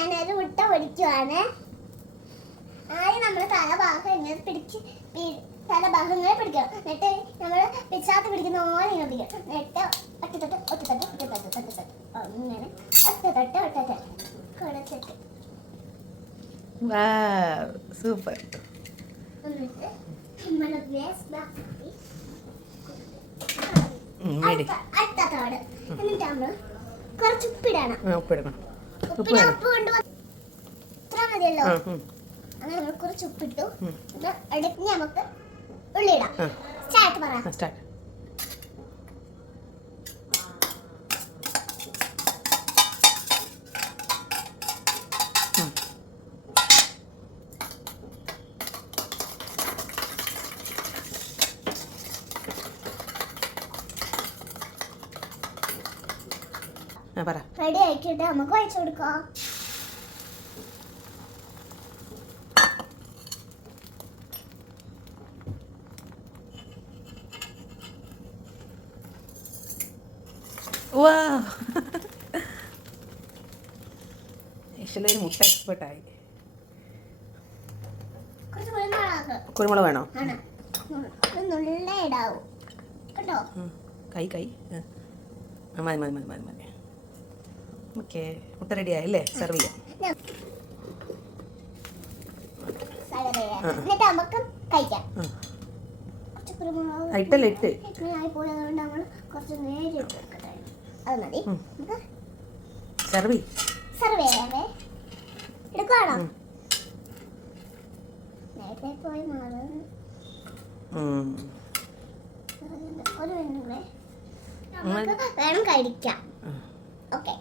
ഞാനൊരു മുട്ട പൊടിക്കുവാണ്. ആദ്യം നമ്മൾ തലഭാഗം ഇങ്ങനെ തലഭാഗങ്ങളെ പിടിക്കണം. എന്നിട്ട് നമ്മൾ പിച്ചാത്ത് പിടിക്കുന്ന പോലെ ഇങ്ങനെ പിടിക്കണം. എന്നിട്ട് ഒറ്റത്തൊട്ട് ഒറ്റത്തൊട്ട് ഒറ്റത്തൊട്ട് ഒറ്റത്തൊട്ട് ഇങ്ങനെ ഒറ്റത്തൊട്ട് ഒറ്റത്തൊട്ട് കുഴച്ചിട്ട് സൂപ്പർ. എന്നിട്ട് നമ്മൾ വേസ്റ്റ് അടുത്തോട് എന്നിട്ട് നമ്മൾ കുറച്ച് ഉപ്പിടണം. ഉപ്പ് കൊണ്ടുവന്ന് ഇത്ര മതിയല്ലോ. അങ്ങനെ നമ്മൾ കുറച്ച് ഉപ്പിട്ടു. അടുത്ത് നമുക്ക് ഉള്ളിടാം. സ്റ്റാർട്ട് പറയാം. റെഡി ആക്കിയിട്ട് നമുക്ക് ഒഴിച്ചു കൊടുക്കാം. മുട്ട എക്സ്പെർട്ടായി. കുരുമുളക് വേണോ? ഇടാവൂ കേട്ടോ. കൈ മതി മതി മതി മതി മതി. ഓക്കെ, മുട്ട റെഡി ആയല്ലേ? സെർവ് ചെയ്യാം. എന്നിട്ട് നമുക്ക് കഴിക്കാം. ഇട്ടല്ലേ ഇട്ട് പോയതുകൊണ്ട് നമ്മൾ കുറച്ച് നേരം അത് മതി. സെർവ് ചെയ്യാവേ. എടുക്കുവാണോ? നേരത്തെ പോയി മാറുന്നു. ഒരു മിനിറ്റ് നമുക്ക് വേണം കഴിക്കാം. ഓക്കെ.